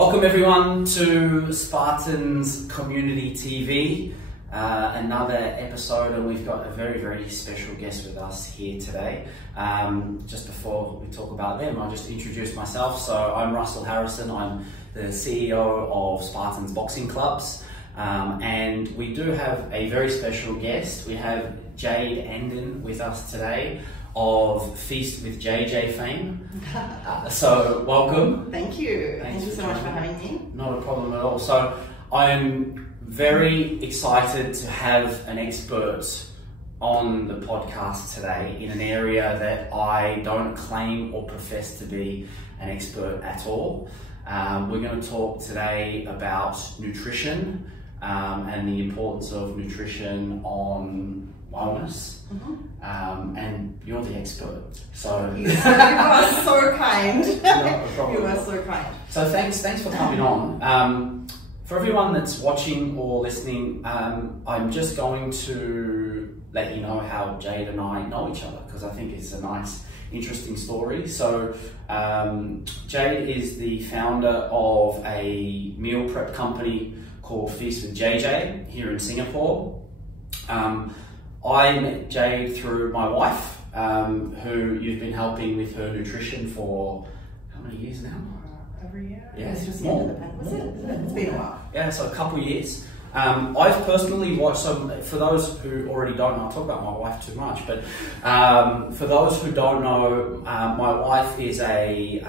Welcome everyone to Spartans Community TV, another episode, and we've got a very special guest with us here today. Just before we talk about them, I'll just introduce myself. So I'm Russell Harrison, I'm the CEO of Spartans Boxing Clubs, and we do have a very special guest. We have Jade Andin with us today of Feast with JJ fame. So welcome. Thank you. Thank you so much for having me. Not a problem at all. So I'm very excited to have an expert on the podcast today in an area that I don't claim or profess to be an expert at all. We're going to talk today about nutrition and the importance of nutrition on wellness. And you're the expert, so you are so kind. You are so kind. So thanks for coming on. For everyone that's watching or listening, I'm just going to let you know how Jade and I know each other, because I think it's a nice, interesting story. So Jade is the founder of a meal prep company called Feast with JJ here in Singapore. I met Jade through my wife, who you've been helping with her nutrition for how many years now? Every year? Yeah, it's just more. It's been a while. Yeah, so a couple of years. I've personally watched, so for those who already don't know, I'll talk about my wife too much, but for those who don't know, my wife is a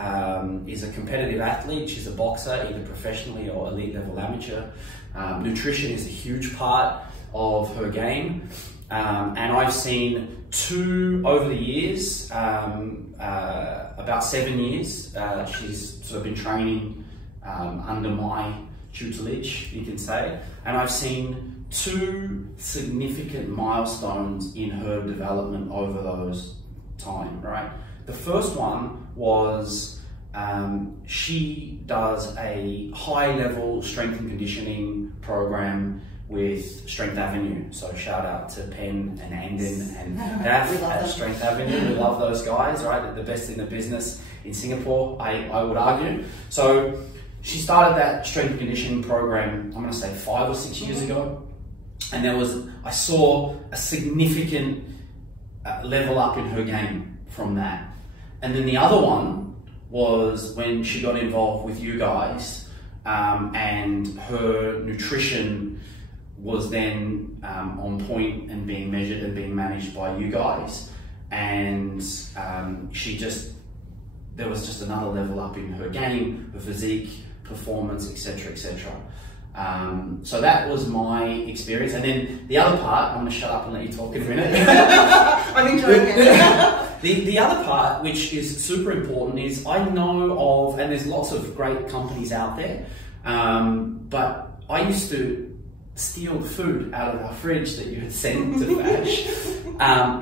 competitive athlete. She's a boxer, either professionally or elite level amateur. Nutrition is a huge part of her game. And I've seen over the years, about 7 years, she's sort of been training under my tutelage, you can say, and I've seen 2 significant milestones in her development over those time, right? The first one was she does a high-level strength and conditioning program with Strength Avenue. So shout out to Penn and Andin and Daph at Strength Avenue. We love those guys, right? They're the best in the business in Singapore, I would argue. So she started that strength and conditioning program, I'm gonna say 5 or 6 years ago. And I saw a significant level up in her game from that. And then the other one was when she got involved with you guys, and her nutrition was then on point and being measured and being managed by you guys, and there was just another level up in her game, her physique, performance, etc. So that was my experience. And then the other part, I'm going to shut up and let you talk in a minute. I'm enjoying it. The other part, which is super important, is I know of, and there's lots of great companies out there, but I used to steal food out of our fridge that you had sent to Vash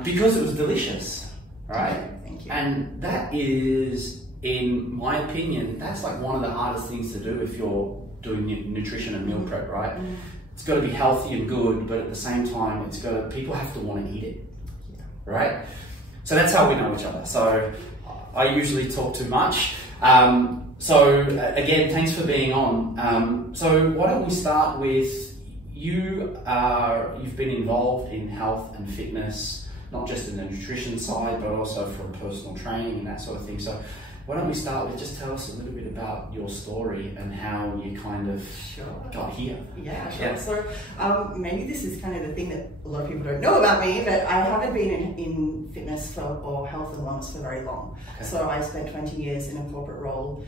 because it was delicious, right? Thank you. And that is, in my opinion, that's like one of the hardest things to do if you're doing nutrition and meal prep, right? It's got to be healthy and good, but at the same time, people have to want to eat it, right? So that's how we know each other. So I usually talk too much. So again, thanks for being on. So why don't we start with, you've been involved in health and fitness, not just in the nutrition side, but also from personal training and that sort of thing. So why don't we start with just tell us a little bit about your story and how you kind of got here. Yeah, sure. Yeah. So maybe this is kind of the thing that a lot of people don't know about me, but I haven't been in fitness or health and wellness for very long. Okay. So I spent 20 years in a corporate role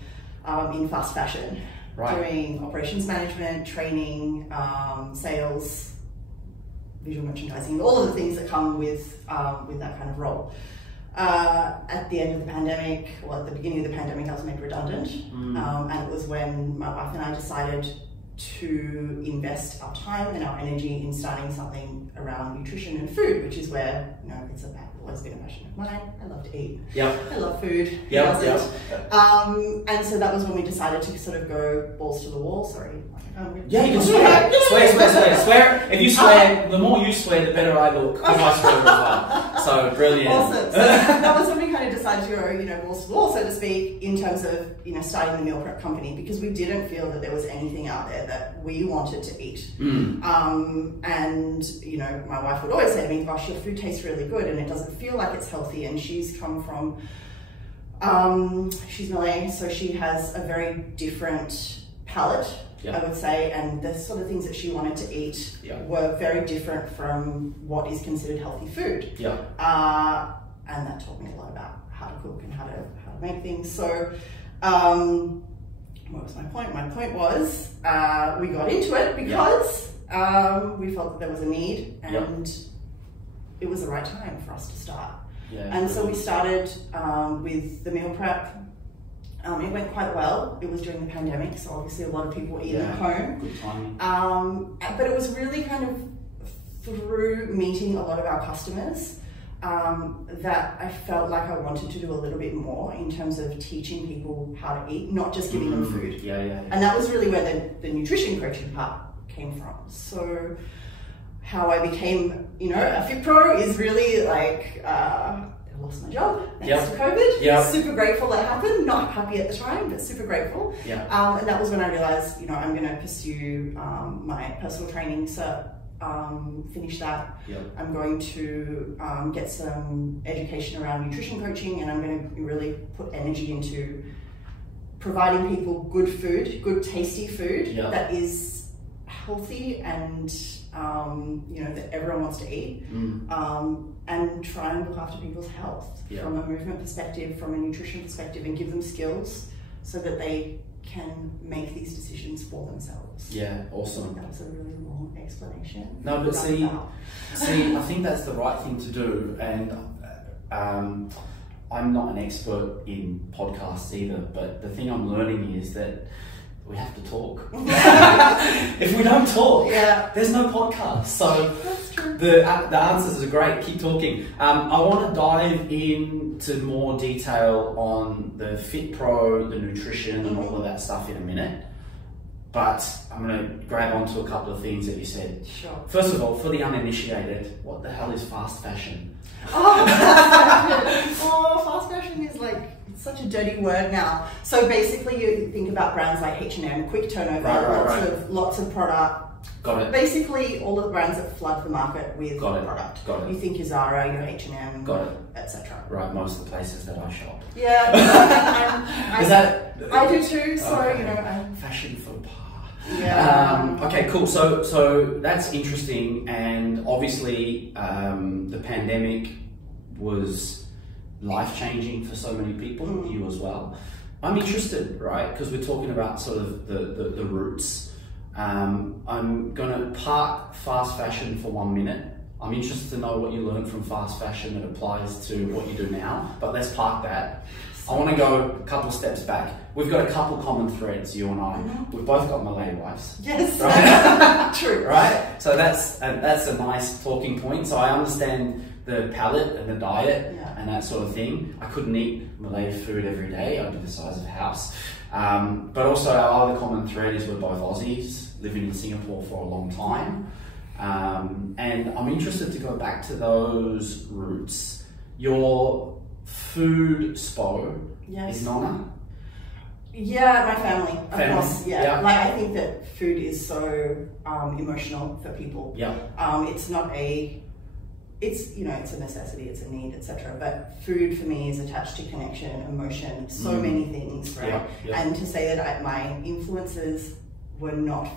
in fast fashion. Right. Doing operations management, training, sales, visual merchandising, all of the things that come with that kind of role. At the end of the pandemic, at the beginning of the pandemic, I was made redundant, and it was when my wife and I decided to invest our time and our energy in starting something around nutrition and food, which is where it's about always been a passion of mine. I love to eat. Yep. I love food. Yep. And so that was when we decided to sort of go balls to the wall. Sorry. Yeah, you can swear. Swear. If you swear, the more you swear, the better I look. Because I swear as well. So brilliant. Awesome. So that was when we kind of decided to go, balls to the wall, so to speak, in terms of, starting the meal prep company, because we didn't feel that there was anything out there that we wanted to eat. And, my wife would always say to me, gosh, your food tastes really good and it doesn't feel like it's healthy. And she's come from, she's Malay, so she has a very different palate. I would say, and the sort of things that she wanted to eat were very different from what is considered healthy food. And that taught me a lot about how to cook and how to make things. So, what was my point? My point was we got into it because we felt that there was a need and it was the right time for us to start. And so we started with the meal prep. It went quite well. It was during the pandemic, so obviously a lot of people were eating at home. Good timing. But it was really kind of through meeting a lot of our customers that I felt like I wanted to do a little bit more in terms of teaching people how to eat, not just giving them food. And that was really where the nutrition coaching part came from. So how I became, a Fit Pro is really like, I lost my job thanks to COVID. Super grateful that happened. Not happy at the time, but super grateful. And that was when I realized, I'm going to pursue my personal training cert, finish that. I'm going to get some education around nutrition coaching, and I'm going to really put energy into providing people good food, good tasty food that is healthy and that everyone wants to eat, and try and look after people's health from a movement perspective, from a nutrition perspective, and give them skills so that they can make these decisions for themselves. Awesome. That was a really long explanation. No, but see, I think that's the right thing to do, and I'm not an expert in podcasts either, but the thing I'm learning is that we have to talk. If we don't talk, there's no podcast. So the answers are great. Keep talking. I want to dive into more detail on the Fit Pro, the nutrition, and all of that stuff in a minute. But I'm going to grab onto a couple of things that you said. Sure. First of all, for the uninitiated, what the hell is fast fashion? Fast fashion is like, it's such a dirty word now. So basically you think about brands like H&M, quick turnover, lots of product. Got it. Basically all of the brands that flood the market with product. Got it. You think your Zara, your H&M, etc. Right, most of the places that I shop. I do too, so I'm fashion faux pas. Okay, cool. So that's interesting, and obviously the pandemic was life-changing for so many people, you as well. I'm interested, right, because we're talking about sort of the roots. I'm going to park fast fashion for 1 minute. I'm interested to know what you learned from fast fashion that applies to what you do now, but let's park that. I want to go a couple steps back. We've got a couple common threads, you and I. We've both got Malay wives. Yes, right? True. Right? So that's a nice talking point. So I understand the palate and the diet and that sort of thing. I couldn't eat Malay food every day. I'd be the size of a house. But also our other common thread is we're both Aussies, living in Singapore for a long time. And I'm interested to go back to those roots. Your food spo is Nonna? Yeah, my family, of course. Like, I think that food is so emotional for people. It's not it's a necessity, it's a need, etc. But food for me is attached to connection, emotion, so many things, right? And to say that my influences were not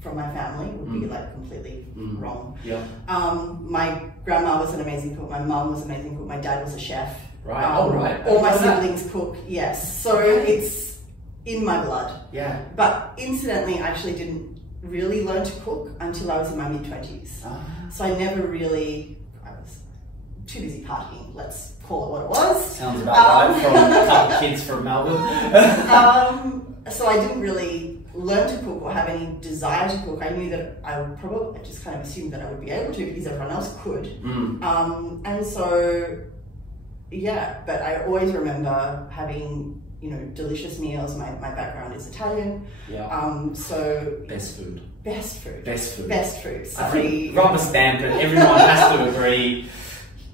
from my family would be like completely wrong. My grandma was an amazing cook, my mum was an amazing cook, my dad was a chef. All my siblings cook, yes. So it's in my blood. But incidentally, I actually didn't really learn to cook until I was in my mid-20s. So I never really, I was too busy partying, let's call it what it was. Sounds about right from a couple of kids from Melbourne. So I didn't really learn to cook or have any desire to cook. I knew that I would probably, I just kind of assumed that I would be able to because everyone else could. And so, yeah, but I always remember having, you know, delicious meals. My background is Italian. Yeah. So best food. Best food. Best food. Best food. I think rubber stamp, but everyone has to agree.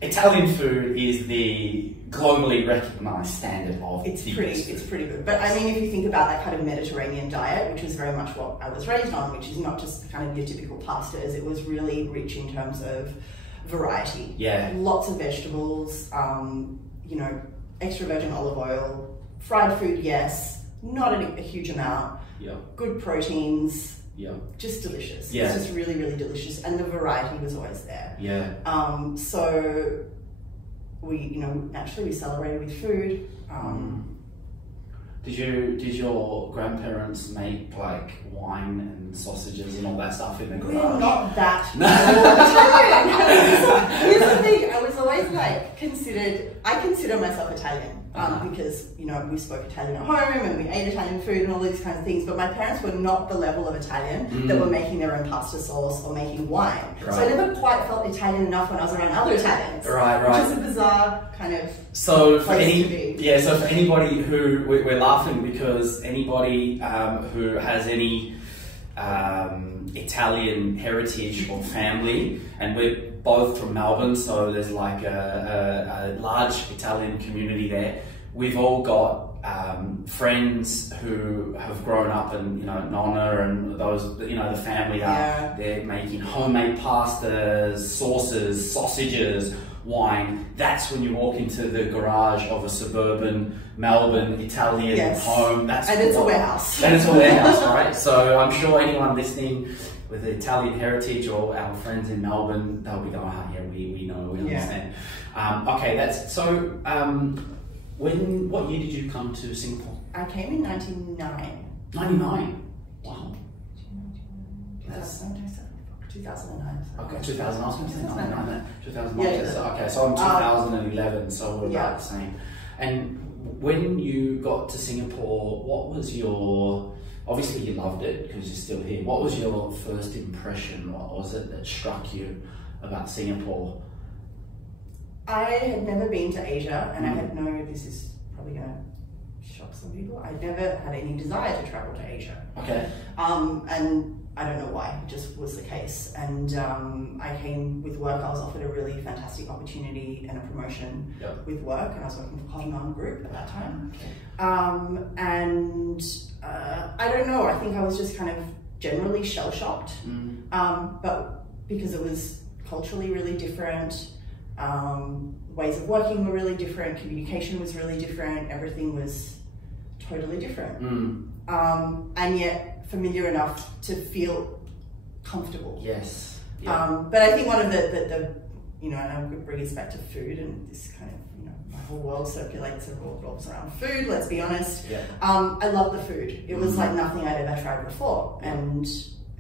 Italian food is the globally recognised standard of it's pretty good. But I mean, if you think about that kind of Mediterranean diet, which was very much what I was raised on, which is not just kind of your typical pastas, it was really rich in terms of variety. Yeah. Lots of vegetables, you know, extra virgin olive oil, fried food, yes, not a huge amount. Yeah. Good proteins. Yeah. Just delicious. Yeah. It's just really, really delicious. And the variety was always there. Yeah. So we, you know, naturally we celebrated with food. Did your grandparents make like wine and sausages and all that stuff in the garage? We're not that. Here's the thing, I was always like I consider myself Italian. Because, you know, we spoke Italian at home and we ate Italian food and all these kinds of things, but my parents were not the level of Italian that were making their own pasta sauce or making wine. Right. So I never quite felt Italian enough when I was around other Italians. Right. Which is a bizarre kind of so for place to be. Yeah, so for anybody who, we're laughing because anybody who has any Italian heritage or family, and we're both from Melbourne, so there's like a large Italian community there. We've all got friends who have grown up and, you know, Nonna and those, you know, the family they're making homemade pastas, sauces, sausages, wine. That's when you walk into the garage of a suburban Melbourne Italian home. It's a warehouse. And it's a warehouse, right? So I'm sure anyone listening with Italian heritage or our friends in Melbourne, they'll be going, oh, yeah, we know, we understand. Okay, that's so. What year did you come to Singapore? I came in 1999. 99. Wow. 2009. Okay, 2000. I was going to say 99. 2009. Yeah. Okay, so I'm 2011. So we're about the same. And when you got to Singapore, what was your? Obviously, you loved it because you're still here. What was your first impression? What was it that struck you about Singapore? I had never been to Asia, and I had this is probably going to shock some people. I never had any desire to travel to Asia. Okay. And I don't know why, it just was the case. And I came with work. I was offered a really fantastic opportunity and a promotion with work, and I was working for Cotton On Group at that time. Okay. I don't know, I think I was just kind of generally shell-shocked, but because it was culturally really different, ways of working were really different, communication was really different, everything was totally different. And yet familiar enough to feel comfortable. Yes. But I think one of the you know, and I would bring us back to food and this kind of, you know, my whole world circulates and revolves around food, let's be honest. I love the food. It was like nothing I'd ever tried before. And,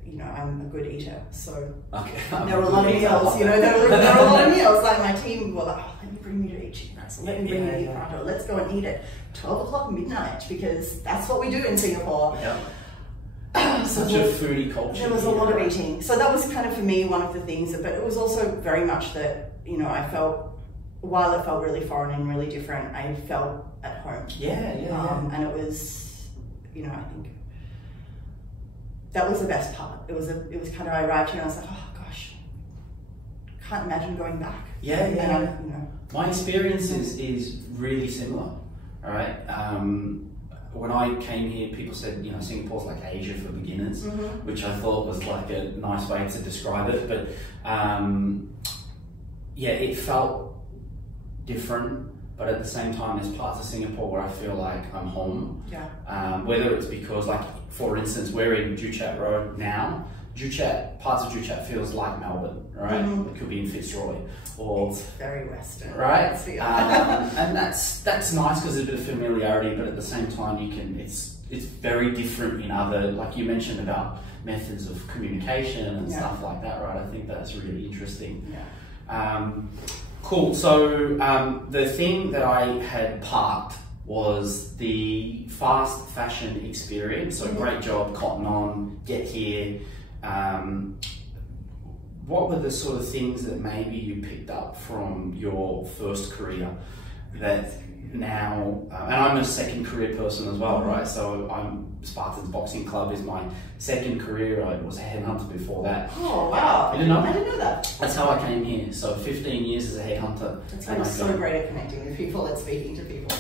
you know, I'm a good eater, so there were a lot of meals, you know, there were a lot of meals. Like my team were like, oh, let me bring you to eat chicken rice, let me bring you to eat pronto, let's go and eat at 12 o'clock midnight, because that's what we do in Singapore. Such a foodie culture. There was a lot of eating. So that was kind of, for me, one of the things, but it was also very much that, you know, I felt, while it felt really foreign and really different, I felt at home. And it was, you know, I think that was the best part. It was kind of, I arrived here and I was like, oh gosh, can't imagine going back. You know. My experience is really similar. All right. When I came here, people said, you know, Singapore's like Asia for beginners, which I thought was like a nice way to describe it. But it felt different. But at the same time, there's parts of Singapore where I feel like I'm home. Whether it's because, like, for instance, we're in Joo Road now. Parts of Joo feels like Melbourne, right? It could be in Fitzroy, or it's very western, right? And that's nice because there's a bit of familiarity, but at the same time, it's very different in other, like you mentioned about methods of communication and stuff like that, right? I think that's really interesting. Cool. So the thing that I had parked was the fast fashion experience. So great job, cotton on, get here. What were the sort of things that maybe you picked up from your first career that now, and I'm a second career person as well, right? So Spartans Boxing Club is my second career. I was a headhunter before that. Oh wow! You didn't know? I didn't know that. That's how I came here. So 15 years as a headhunter. That's why I'm so great at connecting with people and speaking to people.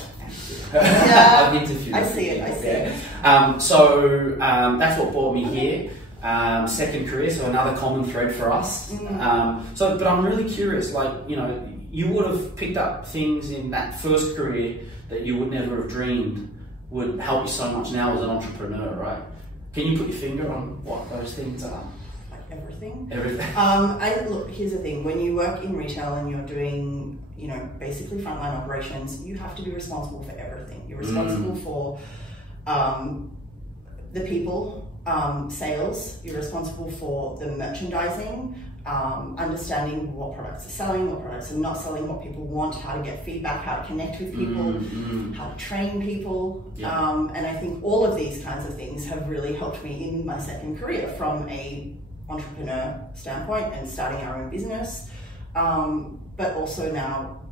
Yeah, I've interviewed. I see it. I see it. That's what brought me here. Second career, so another common thread for us. But I'm really curious, like, you know, you would have picked up things in that first career that you would never have dreamed would help you so much now as an entrepreneur, right? Can you put your finger on what those things are? Like everything? Everything. Look, here's the thing. When you work in retail and you're doing, you know, basically frontline operations, you have to be responsible for everything. You're responsible for the people, sales, you're responsible for the merchandising, understanding what products are selling, what products are not selling, what people want, how to get feedback, how to connect with people, how to train people. And I think all of these kinds of things have really helped me in my second career from a entrepreneur standpoint and starting our own business, but also now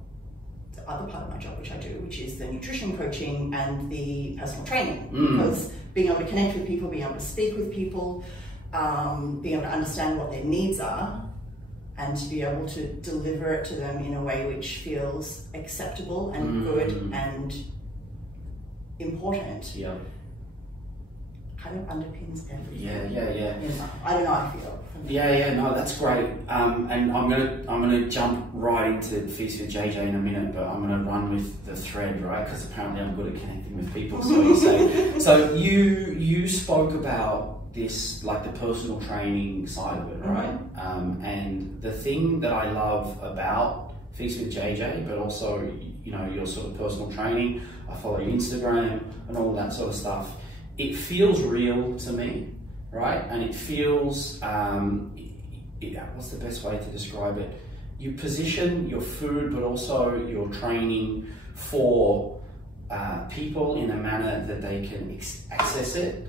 the other part of my job, which I do, which is the nutrition coaching and the personal training, because being able to connect with people, being able to speak with people, being able to understand what their needs are and to be able to deliver it to them in a way which feels acceptable and good and important. Kind of underpins everything. I don't know how I feel. No, that's great. And I'm gonna jump right into Feast with JJ in a minute, but I'm gonna run with the thread, right? Because apparently I'm good at connecting with people. So you say, so you spoke about this, like the personal training side of it, right? And the thing that I love about Feast with JJ, but also, you know, your sort of personal training, I follow your Instagram and all that sort of stuff. It feels real to me, right? And it feels, what's the best way to describe it? You position your food, but also your training for people in a manner that they can access it,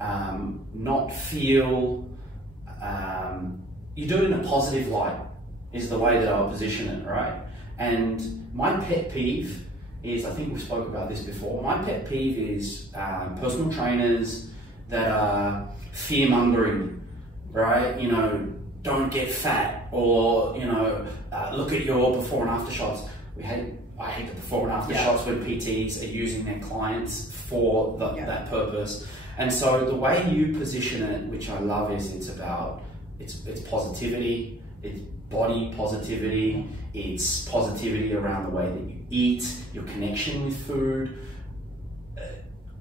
not feel, you do it in a positive light, is the way that I'll position it, right? And my pet peeve is, I think we spoke about this before, my pet peeve is personal trainers that are fear-mongering, right? You know, don't get fat, or, you know, look at your before and after shots. I hate the before and after shots when PTs are using their clients for that purpose. And so the way you position it, which I love, is it's positivity, it's body positivity, it's positivity around the way that you eat, your connection with food.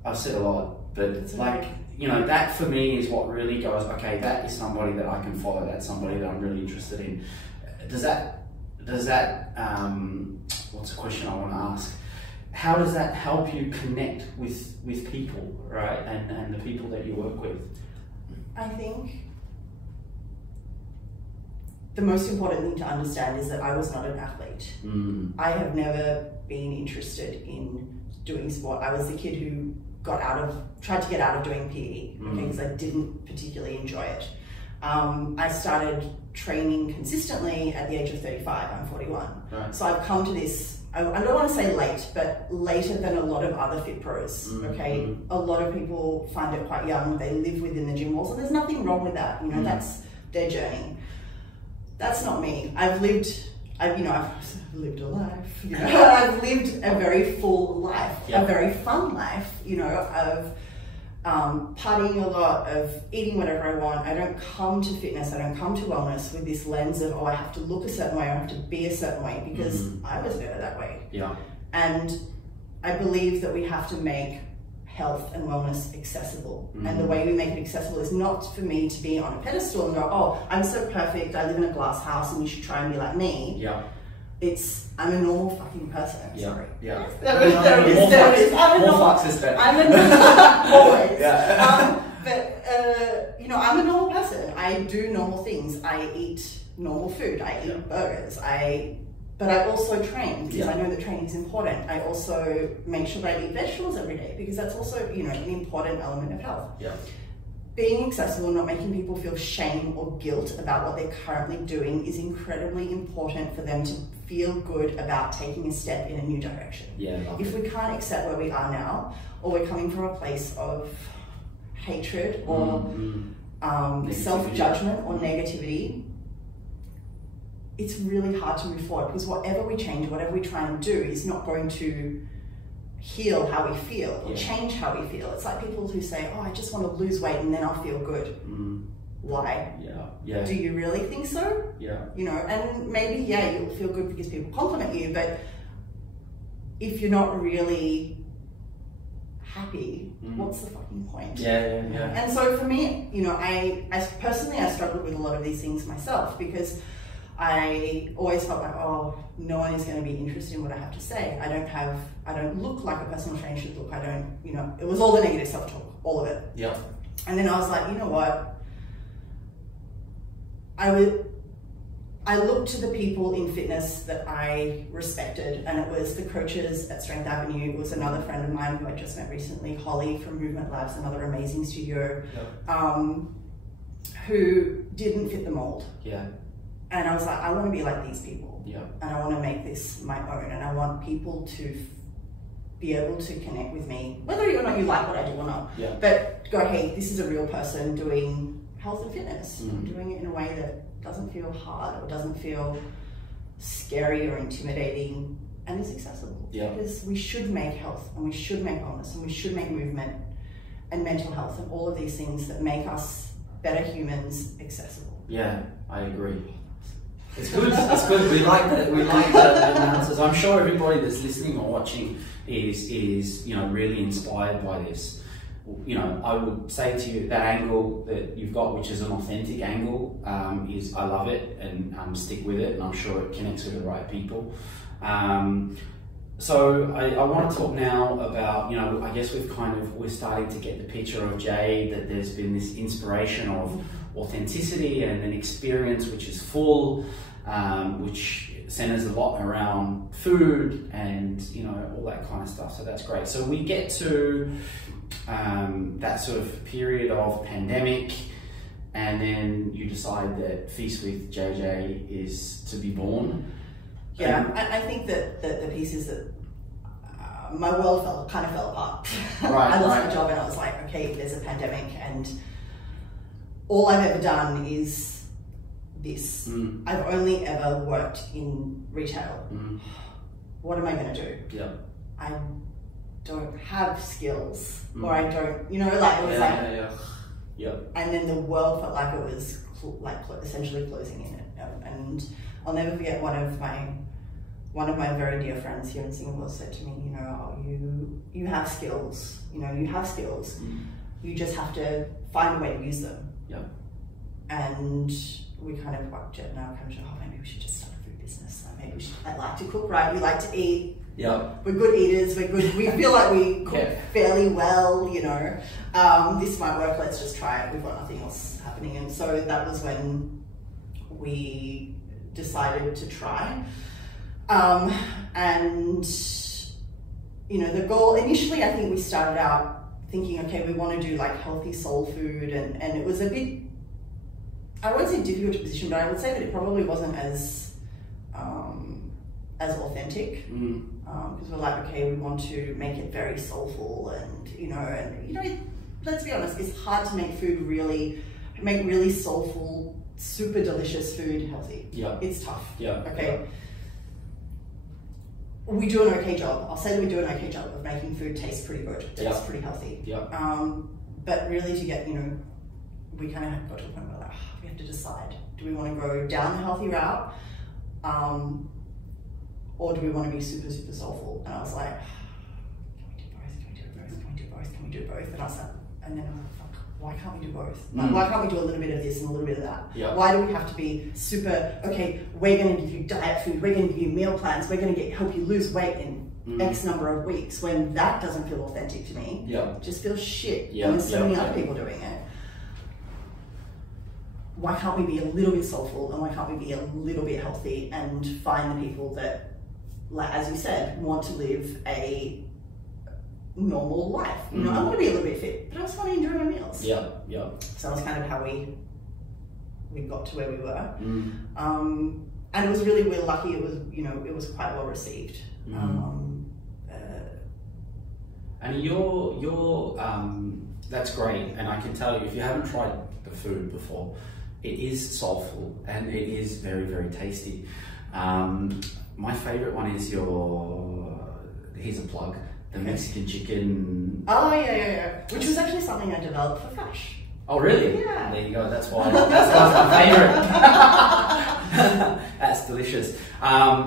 I've said a lot, but it's like, you know, that for me is what really goes, okay, that is somebody that I can follow, that's somebody that I'm really interested in. Does that, what's the question I want to ask? How does that help you connect with people, right? And the people that you work with? I think the most important thing to understand is that I was not an athlete. I have never been interested in doing sport. I was the kid who tried to get out of doing PE, because I didn't particularly enjoy it. I started training consistently at the age of 35, I'm 41. Right. So I've come to this, I don't want to say late, but later than a lot of other fit pros, okay? A lot of people find it quite young, they live within the gym walls, and there's nothing wrong with that, you know, that's their journey. That's not me. I've lived a life, you know. I've lived a very full life, a very fun life, you know, of partying a lot, of eating whatever I want. I don't come to fitness, I don't come to wellness with this lens of, oh, I have to look a certain way, I have to be a certain way, because I was never that way. And I believe that we have to make health and wellness accessible. And the way we make it accessible is not for me to be on a pedestal and go, oh, I'm so perfect, I live in a glass house and you should try and be like me. It's, I'm a normal fucking person. Sorry. There it is. I'm a normal, always. But, you know, I'm a normal person. I do normal things. I eat normal food. I eat burgers. I But I also train because I know that training is important. I also make sure that I eat vegetables every day because that's also, you know, an important element of health. Yeah. Being accessible, not making people feel shame or guilt about what they're currently doing is incredibly important for them to feel good about taking a step in a new direction. Yeah. If we can't accept where we are now, or we're coming from a place of hatred or self-judgment or negativity, it's really hard to move forward because whatever we change, whatever we try and do is not going to heal how we feel or change how we feel. It's like people who say, oh, I just want to lose weight and then I'll feel good. Why? Yeah. Do you really think so? Yeah. You know, and maybe, you'll feel good because people compliment you, but if you're not really happy, what's the fucking point? Yeah. And so for me, you know, I personally, I struggled with a lot of these things myself because I always felt like, oh, no one is going to be interested in what I have to say. I don't look like a personal trainer should look. I don't, you know, it was all the negative self-talk, all of it. Yeah. And then I was like, you know what? I looked to the people in fitness that I respected, and it was the coaches at Strength Avenue. It was another friend of mine who I just met recently, Holly from Movement Labs, another amazing studio, who didn't fit the mold. Yeah. And I was like, I want to be like these people. Yeah. And I want to make this my own. And I want people to be able to connect with me, whether or not you like what I do or not. Yeah. But go, hey, this is a real person doing health and fitness, doing it in a way that doesn't feel hard or doesn't feel scary or intimidating and is accessible. Yeah. Because we should make health and we should make wellness and we should make movement and mental health and all of these things that make us better humans accessible. Yeah, I agree. It's good. It's good. We like that. We like the analysis. I'm sure everybody that's listening or watching is you know really inspired by this. You know, I would say to you that angle that you've got, which is an authentic angle, is I love it and stick with it, and I'm sure it connects with the right people. So I want to talk now about, you know, I guess we're starting to get the picture of Jade, that there's been this inspiration of authenticity and an experience which is full, which centers a lot around food and, you know, all that kind of stuff. So that's great. So we get to that sort of period of pandemic, and then you decide that Feast with JJ is to be born. Yeah, I think that the piece is that my world kind of fell apart. Right, I lost my job and I was like, okay, there's a pandemic and all I've ever done is this. I've only ever worked in retail. What am I going to do? Yeah. I don't have skills, or I don't, you know, like it was Yeah. And then the world felt like it was essentially closing in. And I'll never forget one of my very dear friends here in Singapore said to me, you know, oh, you have skills, you know, you have skills. You just have to find a way to use them. Yeah. And we kind of watched it, and I kind of thought, oh, maybe we should just start a food business. Maybe we should. I like to cook, right? We like to eat. Yeah. We're good eaters. We're good. We feel like we cook fairly well, you know. This might work. Let's just try it. We've got nothing else happening, and so that was when we decided to try. And you know, the goal initially, I think we started out thinking, okay, we want to do like healthy soul food, and it was a bit, I won't say difficult to position, but I would say that it probably wasn't as authentic, because we're like, okay, we want to make it very soulful, and you know, let's be honest, it's hard to make really soulful, super delicious food healthy. Yeah, it's tough. Yeah. Okay. Yeah. We do an okay job. I'll say that we do an okay job of making food taste pretty good, taste pretty healthy. Yeah. But really, to get, you know, we kind of got to a point where like, we have to decide: do we want to go down the healthy route, or do we want to be super, super soulful? And I was like, can we do both? Can we do both? Can we do both? And I was like, and then I'm like, fuck, why can't we do both? Like, why can't we do a little bit of this and a little bit of that? Yeah. Why do we have to be super, okay, we're going to give you diet food, we're going to give you meal plans, we're going to help you lose weight in X number of weeks, when that doesn't feel authentic to me. Yeah. It just feels shit. Yeah. And there's so many other people doing it. why can't we be a little bit soulful and why can't we be a little bit healthy and find the people that, like as you said, want to live a normal life. You know, I want to be a little bit fit, but I just want to enjoy my meals. Yeah. So that's kind of how we got to where we were. And it was really, we're lucky. It was, you know, it was quite well received. And you're that's great. And I can tell you, if you haven't tried the food before, it is soulful and it is very, very tasty. My favorite one is here's a plug, the Mexican chicken. Oh yeah. Which was actually something I developed for Fash. Oh really? Yeah. There you go. That's why it's my favorite. That's delicious.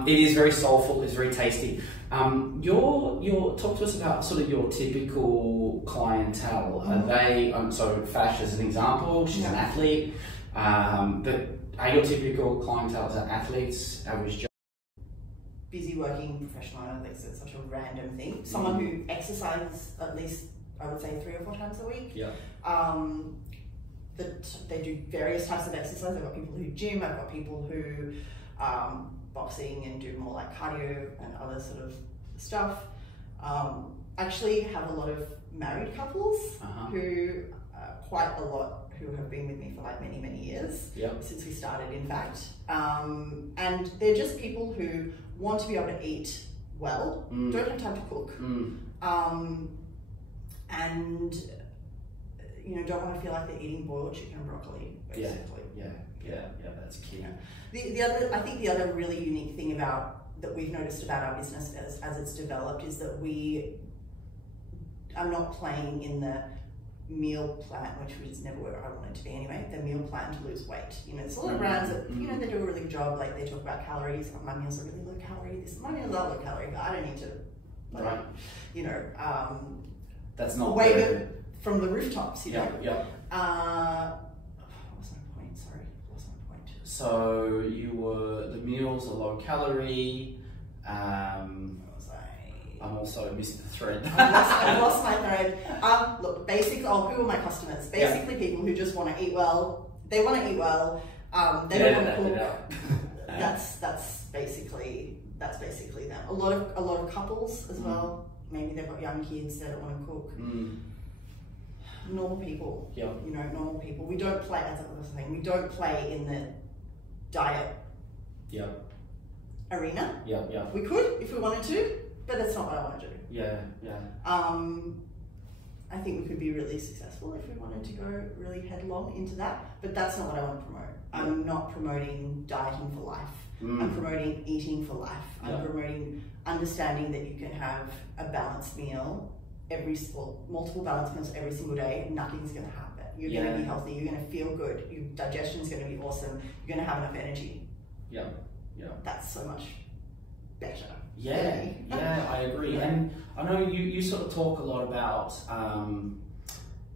It is very soulful. It's very tasty. Talk to us about sort of your typical clientele. Are they so Fash as an example? She's an athlete. But are your typical clientele as athletes, average Joe? Busy working professional athletes. It's such a random thing. Someone who exercises at least, I would say, 3 or 4 times a week. Yeah. That they do various types of exercise. I've got people who gym. I've got people who boxing and do more like cardio and other sort of stuff. Actually have a lot of married couples who quite a lot who have been with me for like many years since we started, in fact. And they're just people who want to be able to eat well, don't have time to cook, and you know, don't want to feel like they're eating boiled chicken and broccoli, basically. Yeah, that's key. I think the other really unique thing that we've noticed about our business as it's developed is that we are not playing in the meal plan, which was never where I wanted to be anyway, the meal plan to lose weight. You know, there's a lot of brands that, you know, they do a really good job, like they talk about calories, my meals are really low calorie, my meals are low calorie, but I don't need to, like, you know, that's not wave it from the rooftops, you know. Yeah. What was my point? Sorry, lost my point. So the meals are low calorie. I'm also missing the thread. I lost my thread. Look, basically, who are my customers? Basically, people who just want to eat well. They want to eat well. They don't want to cook. That's basically them. A lot of couples as well. Maybe they've got young kids that don't want to cook. Normal people. You know, normal people. We don't play. That's another thing. We don't play in the diet. Arena. Yeah. We could if we wanted to. But that's not what I want to do. Yeah. I think we could be really successful if we wanted to go really headlong into that, but that's not what I want to promote. I'm not promoting dieting for life. I'm promoting eating for life. I'm promoting understanding that you can have a balanced meal multiple balanced meals every single day. Nothing's going to happen. You're going to be healthy. You're going to feel good. Your digestion's going to be awesome. You're going to have enough energy. Yeah. That's so much better. Yeah, I agree. And I know you sort of talk a lot about,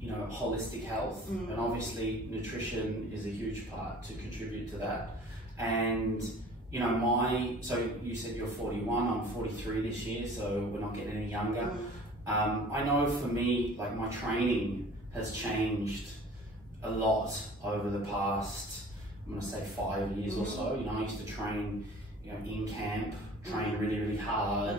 you know, holistic health, and obviously nutrition is a huge part to contribute to that. And, you know, so you said you're 41, I'm 43 this year, so we're not getting any younger. I know for me, like my training has changed a lot over the past, I'm going to say 5 years or so. You know, I used to train, you know, in camp, train really hard.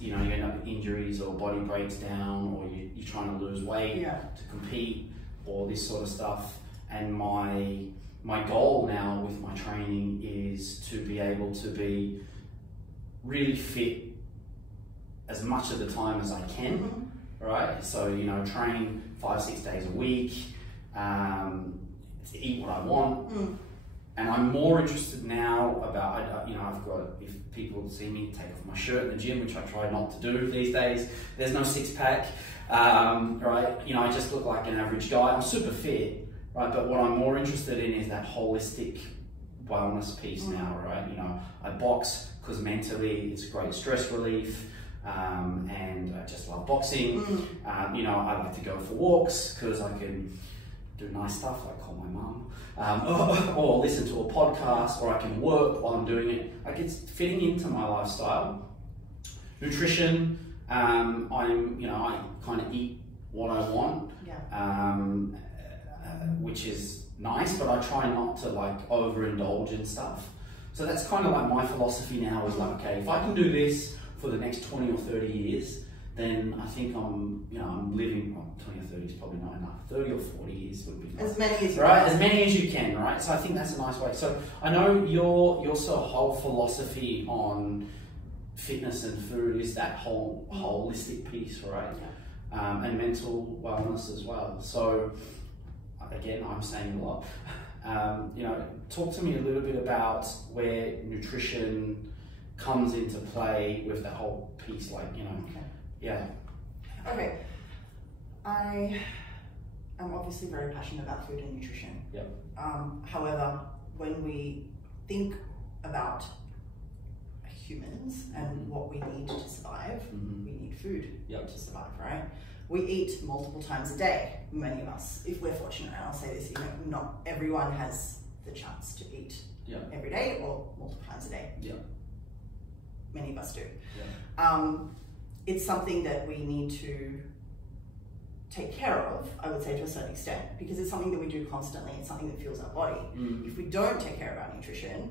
You know, you end up with injuries or body breaks down, or you're trying to lose weight to compete, or this sort of stuff. And my goal now with my training is to be able to be really fit as much of the time as I can, right? So, you know, train 5-6 days a week, to eat what I want. And I'm more interested now about, you know, I've got, if people see me take off my shirt in the gym, which I try not to do these days, there's no six-pack, right? You know, I just look like an average guy. I'm super fit, right? But what I'm more interested in is that holistic wellness piece now, right? You know, I box because mentally it's great stress relief, and I just love boxing. You know, I like to go for walks because I can do nice stuff like call my mum, or listen to a podcast, or I can work while I'm doing it. Like, it's fitting into my lifestyle. Nutrition, I kind of eat what I want. which is nice, but I try not to like overindulge in stuff. So that's kind of like my philosophy now is like, okay, if I can do this for the next 20 or 30 years, then I think I'm living, well, 20 or 30 is probably not enough. 30 or 40 years would be as many as you right, can. as many as you can, right? So I think that's a nice way. So I know your sort of whole philosophy on fitness and food is that whole holistic piece, right? Yeah. And mental wellness as well. So again, I'm saying a lot. Talk to me a little bit about where nutrition comes into play with that whole piece, like, Okay. Yeah. Okay. I am obviously very passionate about food and nutrition. Yep. However, when we think about humans and what we need to survive, we need food to survive, right? We eat multiple times a day, many of us, if we're fortunate. And I'll say this, not everyone has the chance to eat every day or multiple times a day. Yeah. Many of us do. Yeah. It's something that we need to take care of, I would say, to a certain extent, because it's something that we do constantly. It's something that fuels our body. If we don't take care of our nutrition,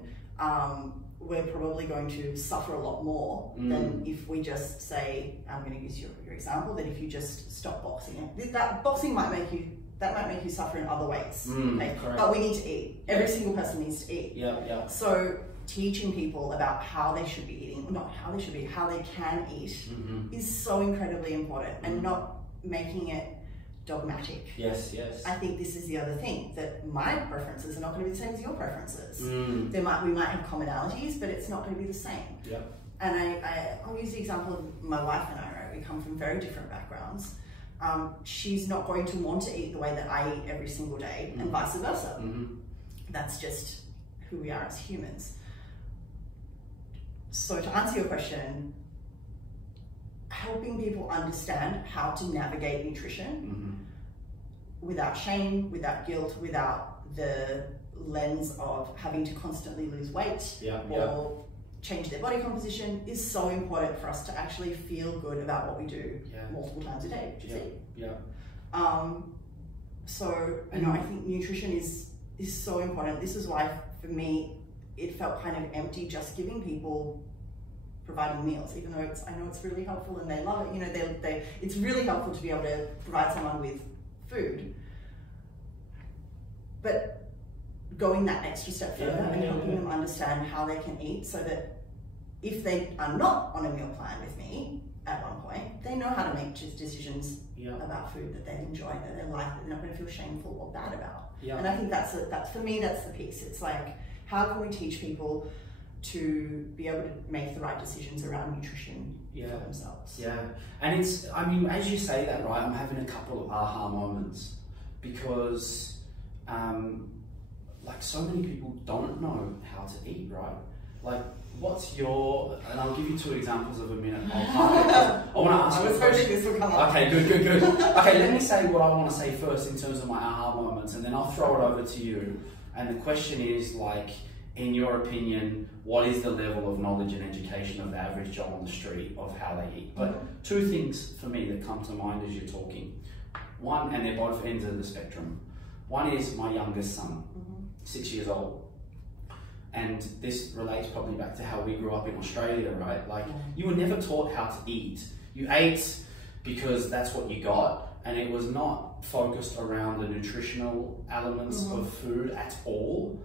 we're probably going to suffer a lot more than if we just say, I'm going to use your example, that if you just stop boxing. That boxing might make you suffer in other ways. Okay? But we need to eat. Every single person needs to eat. Yeah. So teaching people about how they should be eating, not how they should be, how they can eat is so incredibly important, and not making it dogmatic. Yes. I think this is the other thing, that my preferences are not going to be the same as your preferences. We might have commonalities, but it's not going to be the same. Yeah. And I'll use the example of my wife and I, right? We come from very different backgrounds. She's not going to want to eat the way that I eat every single day, and vice versa. That's just who we are as humans. So to answer your question, helping people understand how to navigate nutrition without shame, without guilt, without the lens of having to constantly lose weight or change their body composition is so important for us to actually feel good about what we do multiple times a day, which is it. So I think nutrition is so important. This is why, for me, it felt kind of empty just giving people, providing meals, even though I know it's really helpful and they love it. It's really helpful to be able to provide someone with food, but going that extra step further and helping them understand how they can eat, so that if they are not on a meal plan with me at one point, they know how to make decisions about food that they enjoy, that they like, that they're not going to feel shameful or bad about. And I think that's for me, that's the piece. It's like, how can we teach people to be able to make the right decisions around nutrition for themselves? And it's, as you say that, right, I'm having a couple of aha moments, because like, so many people don't know how to eat, right? Like, what's your, and I'll give you 2 examples of a minute. I want to ask you a question. I was hoping this will come up. Okay, good. Okay, let me say what I want to say first in terms of my aha moments, and then I'll throw it over to you. And the question is, like, in your opinion, what is the level of knowledge and education of the average Joe on the street of how they eat? But 2 things for me that come to mind as you're talking. One, and they're both ends of the spectrum. One is my youngest son, 6 years old. And this relates probably back to how we grew up in Australia, right? Like, you were never taught how to eat. You ate because that's what you got, and it was not focused around the nutritional elements of food at all.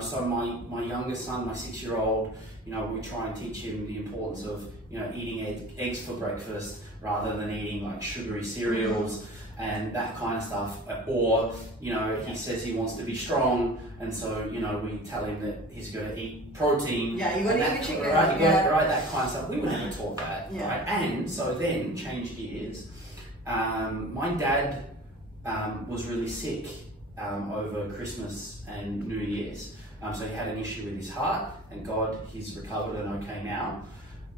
So my youngest son, my 6-year-old, we try and teach him the importance of, eating eggs for breakfast rather than eating like sugary cereals and that kind of stuff. Or, he says he wants to be strong, and so, we tell him that he's going to eat protein. Yeah, you got to eat chicken. Right, that kind of stuff. We were never taught that, right? And so then, change gears. My dad was really sick over Christmas and New Year's. So he had an issue with his heart, and God, he's recovered and okay now.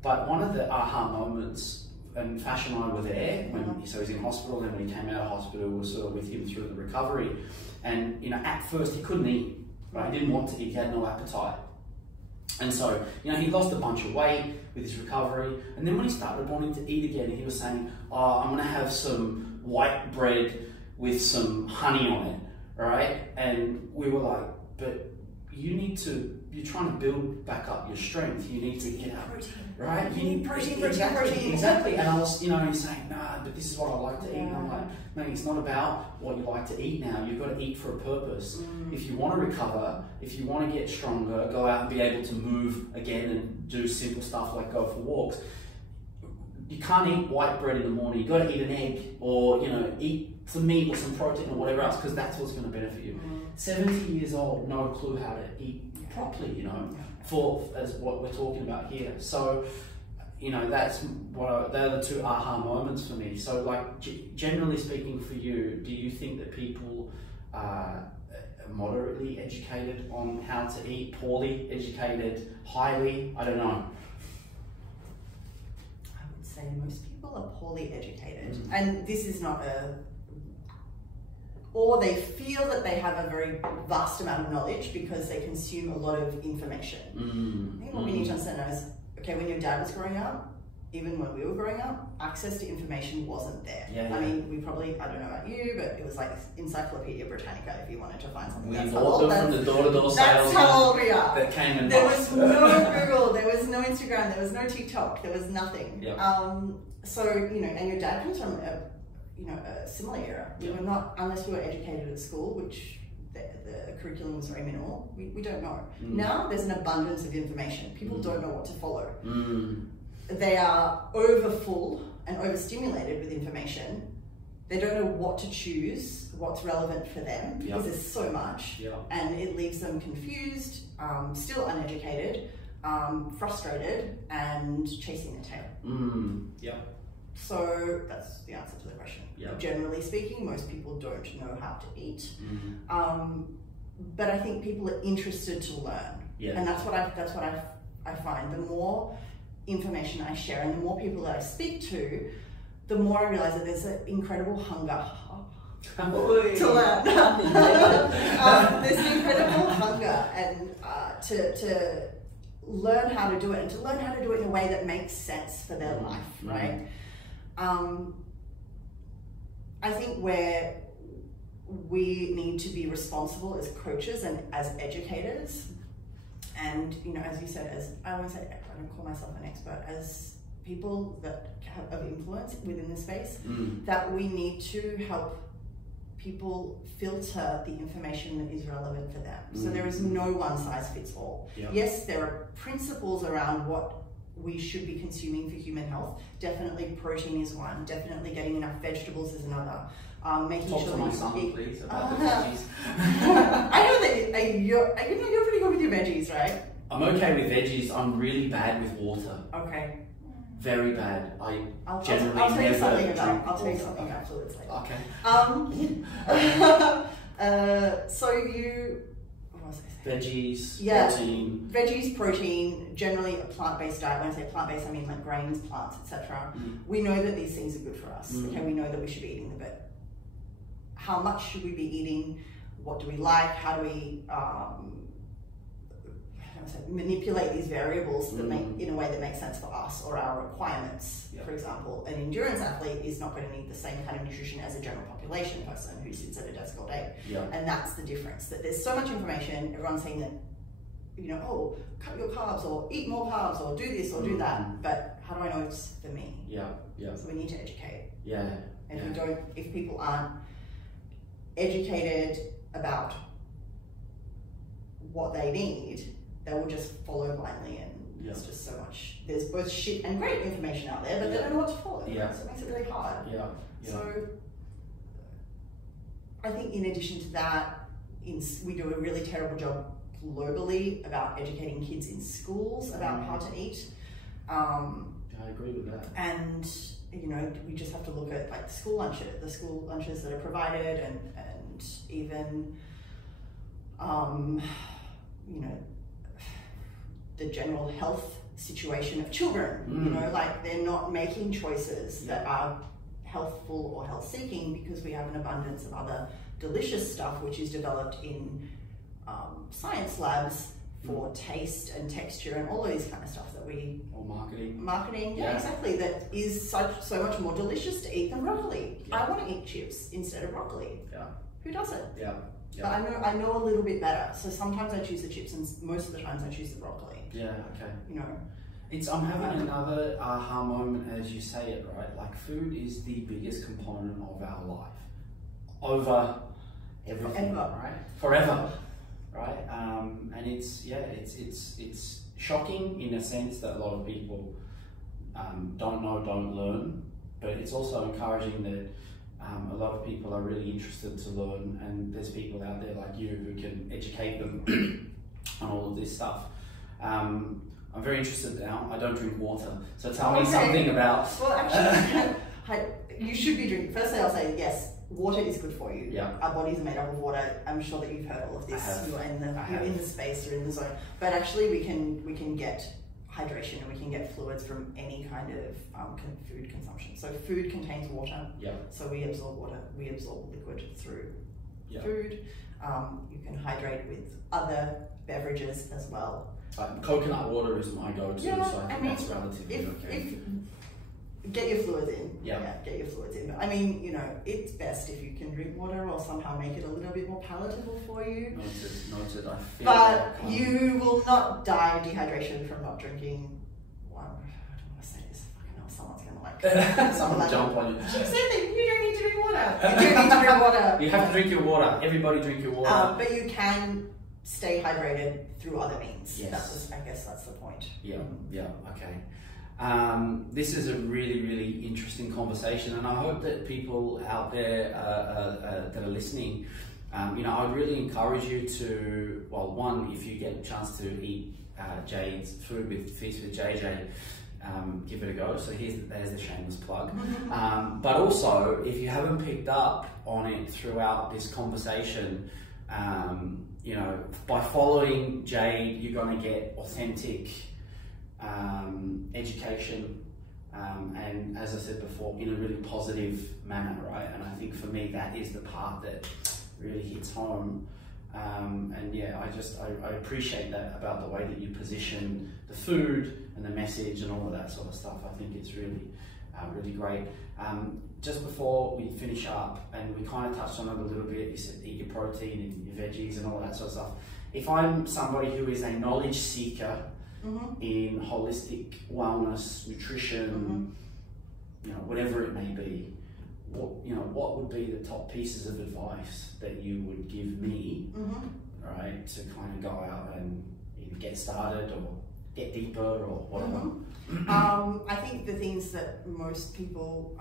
But one of the aha moments, and Fash and I were there, so he's in hospital, and when he came out of hospital, we were sort of with him through the recovery. And at first he couldn't eat, right? He didn't want to eat, he had no appetite. And so, he lost a bunch of weight with his recovery, and then when he started wanting to eat again, he was saying, I'm gonna have some white bread with some honey on it, right? And we were like, but you're trying to build back up your strength. You need to get up, right? You need protein. Exactly. And I was, saying, nah, but this is what I like to eat. And I'm like, mate, it's not about what you like to eat now. You've got to eat for a purpose. If you want to recover, if you want to get stronger, go out and be able to move again and do simple stuff like go for walks. You can't eat white bread in the morning. You've got to eat an egg, or eat some meat or some protein or whatever else, because that's what's going to benefit you. 70 years old, no clue how to eat properly, as what we're talking about here. So, that's they're the two aha moments for me. So, like, generally speaking for you, do you think that people are moderately educated on how to eat, poorly educated, highly? I don't know. I would say most people are poorly educated. And this is not or they feel that they have a very vast amount of knowledge because they consume a lot of information. I think what we need to understand is, okay, when your dad was growing up, even when we were growing up, access to information wasn't there. I mean, we probably, I don't know about you, but it was like Encyclopedia Britannica if you wanted to find something. We bought them from the door-to-door sales. That's how old we are. That came in. There was no Google, there was no Instagram, there was no TikTok, there was nothing. So, and your dad comes from a similar era. We were not, unless we were educated at school, which the curriculum was very minimal, we don't know. Now there's an abundance of information. People don't know what to follow. They are overfull and overstimulated with information. They don't know what to choose, what's relevant for them, because there's so much, and it leaves them confused, still uneducated, frustrated, and chasing their tail. So that's the answer to the question. Generally speaking, most people don't know how to eat, but I think people are interested to learn, and that's what I find. The more information I share, and the more people that I speak to, the more I realize that there's an incredible hunger to learn. There's an incredible hunger and to learn how to do it, and to learn how to do it in a way that makes sense for their life, right? I think where we need to be responsible as coaches and as educators, and as you said, I don't call myself an expert, as people that have of influence within the space, that we need to help people filter the information that is relevant for them. So there is no one size fits all. Yes, there are principles around what we should be consuming for human health. Definitely protein is one, definitely getting enough vegetables is another. Making Talk sure to my son, please, about the veggies. I know that you're pretty good with your veggies, right? I'm okay with veggies. I'm really bad with water. Okay. Very bad. I'll tell you something afterwards later. Okay. So you, what was I saying? Veggies, protein. Veggies, protein, generally a plant-based diet. When I say plant-based, I mean like grains, plants, etc. We know that these things are good for us. Okay, we know that we should be eating them, but how much should we be eating? What do we like? How do we manipulate these variables that make in a way that makes sense for us or our requirements? For example, an endurance athlete is not going to need the same kind of nutrition as a general population person who sits at a desk all day. And that's the difference, that there's so much information. Everyone's saying that, oh, cut your carbs or eat more carbs or do this or do that, but how do I know it's for me? So we need to educate. And if people aren't educated about what they need, they will just follow blindly, and there's just so much. There's both shit and great information out there, but they don't know what to follow. So it makes it really hard. So I think in addition to that, we do a really terrible job globally about educating kids in schools about how to eat. I agree with that. And we just have to look at like the school lunches that are provided, and even the general health situation of children. Like they're not making choices that are healthful or health-seeking because we have an abundance of other delicious stuff which is developed in science labs for taste and texture and all of these kind of stuff that we... Or marketing. Marketing, yeah, exactly. That is so much more delicious to eat than broccoli. Yeah. I want to eat chips instead of broccoli. Yeah. Who doesn't? Yeah. But I know a little bit better. So sometimes I choose the chips and most of the times I choose the broccoli. Yeah, okay. You know. I'm having another aha moment as you say it, right? Like food is the biggest component of our life. Over everything, right? Forever, right? And it's shocking in a sense that a lot of people don't know, don't learn, but it's also encouraging that a lot of people are really interested to learn, and there's people out there like you who can educate them on all of this stuff. I'm very interested now. I don't drink water, so tell me something about... Well, actually, you should be drinking. Firstly, I'll say yes, water is good for you. Yeah. Our bodies are made up of water. I'm sure that you've heard all of this. You're in the space, you're in the zone. But actually, we can get hydration and we can get fluids from any kind of food consumption. So food contains water. Yeah. So we absorb water. We absorb liquid through food. You can hydrate with other beverages as well. Coconut water is my go-to, so I think that's relatively okay. Get your fluids in. Yeah, get your fluids in. But I mean, you know, it's best if you can drink water or somehow make it a little bit more palatable for you. Noted. I feel but you will not die of dehydration from not drinking one. I don't want to say this. Fucking hell, someone's gonna like. Someone jump on you. She said that you don't need to drink water. You do need to drink water. You have to drink your water. Everybody drink your water. But you can stay hydrated through other means. Yes. I guess that's the point. Yeah, okay. This is a really, really interesting conversation, and I hope that people out there that are listening, you know, I'd really encourage you to, well, one, if you get a chance to eat Jade's food with Feast with JJ, give it a go. So there's the shameless plug. But also, if you haven't picked up on it throughout this conversation, you know, by following Jade, you're going to get authentic education, and as I said before, in a really positive manner, right? And I think for me, that is the part that really hits home. And yeah, I appreciate that about the way that you position the food and the message and all of that sort of stuff. I think it's really, really great. Just before we finish up, and we kind of touched on it a little bit, you said eat your protein and your veggies and all that sort of stuff. If I'm somebody who is a knowledge seeker in holistic wellness, nutrition, you know, whatever it may be, what would be the top pieces of advice that you would give me, right, to kind of go out and either get started or get deeper or whatever? I think the things that most people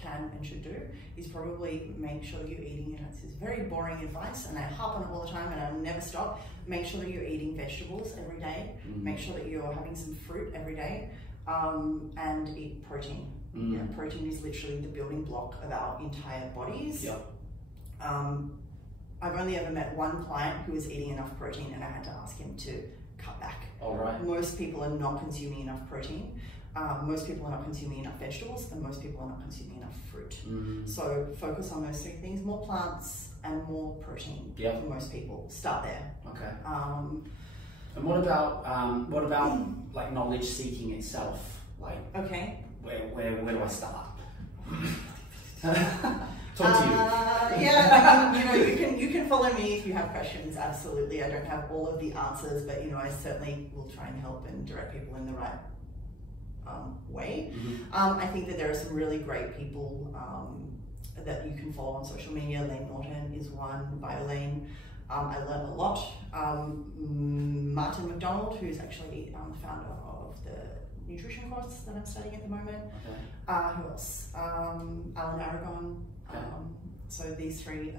can and should do is probably make sure that you're eating, it's very boring advice and I harp on it all the time and I'll never stop. Make sure that you're eating vegetables every day. Make sure that you're having some fruit every day, and eat protein. Yeah, protein is literally the building block of our entire bodies. I've only ever met one client who was eating enough protein and I had to ask him to cut back. All right. Most people are not consuming enough protein. Most people are not consuming enough vegetables, and most people are not consuming enough fruit. So focus on those three things: more plants and more protein for most people. Start there. Okay. And what about like knowledge seeking itself? Like, okay, where do I start? Talk to you. Yeah, I mean, you can follow me if you have questions. Absolutely, I don't have all of the answers, but I certainly will try and help and direct people in the right way. I think that there are some really great people that you can follow on social media. Lane Norton is one. Violane. I learn a lot. Martin McDonald, who's actually the founder of the nutrition course that I'm studying at the moment. Who else? Alan Aragon. So these three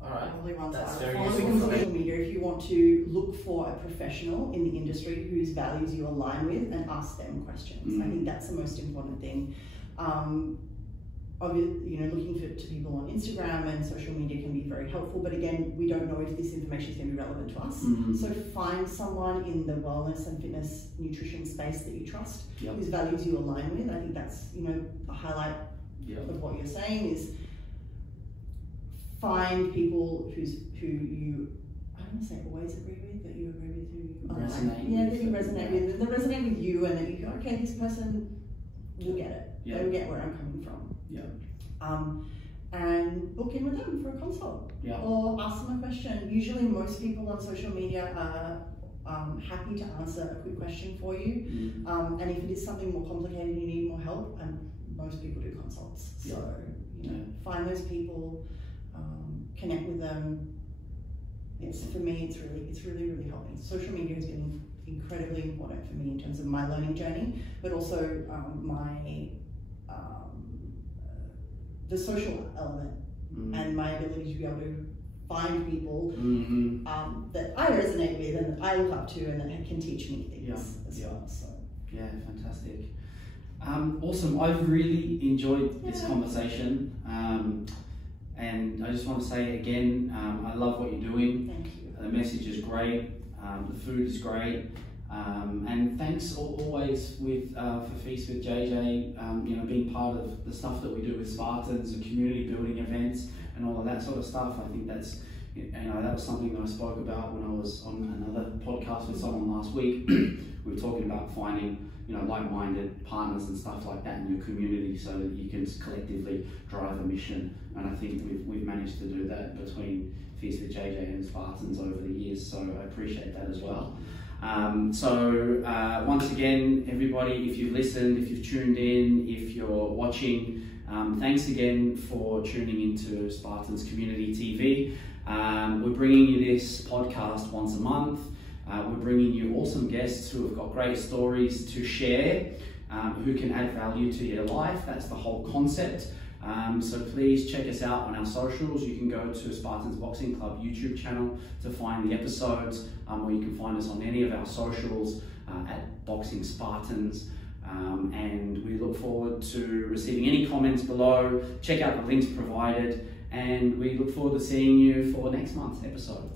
are probably ones that I follow. On social media, if you want to look for a professional in the industry whose values you align with, and ask them questions. I think that's the most important thing. Looking to people on Instagram and social media can be very helpful, but again, we don't know if this information is going to be relevant to us. So find someone in the wellness and fitness nutrition space that you trust, whose values you align with. I think that's a highlight of what you're saying is find people who you, I don't don't want to say always agree with, that you agree with who resonate yeah, with, that you resonate with, that resonate with you, and that you go, okay, this person will get it. Yeah. They'll get where I'm coming from. Yeah. And book in with them for a consult. Yeah. Or ask them a question. Usually most people on social media are happy to answer a quick question for you. And if it is something more complicated and you need more help, most people do consults. So find those people, connect with them. For me, it's really helping. Social media has been incredibly important for me in terms of my learning journey, but also the social element and my ability to be able to find people that I resonate with and that I look up to and that can teach me things as well. So. Yeah, fantastic. Awesome. I've really enjoyed this conversation. And I just want to say again, I love what you're doing. Thank you. The message is great. The food is great. And thanks always for Feast with JJ, being part of the stuff that we do with Spartans and community building events and all of that sort of stuff. I think that's, that was something that I spoke about when I was on another podcast with someone last week. We were talking about finding, like-minded partners and stuff like that in your community so that you can collectively drive a mission. And I think we've managed to do that between Feast with JJ and Spartans over the years. So I appreciate that as well. Once again, everybody, if you've listened, if you've tuned in, if you're watching, thanks again for tuning into Spartans Community TV. We're bringing you this podcast once a month. We're bringing you awesome guests who have got great stories to share, who can add value to your life. That's the whole concept. So please check us out on our socials. You can go to Spartans Boxing Club YouTube channel to find the episodes, or you can find us on any of our socials at Boxing Spartans. And we look forward to receiving any comments below. Check out the links provided, and we look forward to seeing you for next month's episode.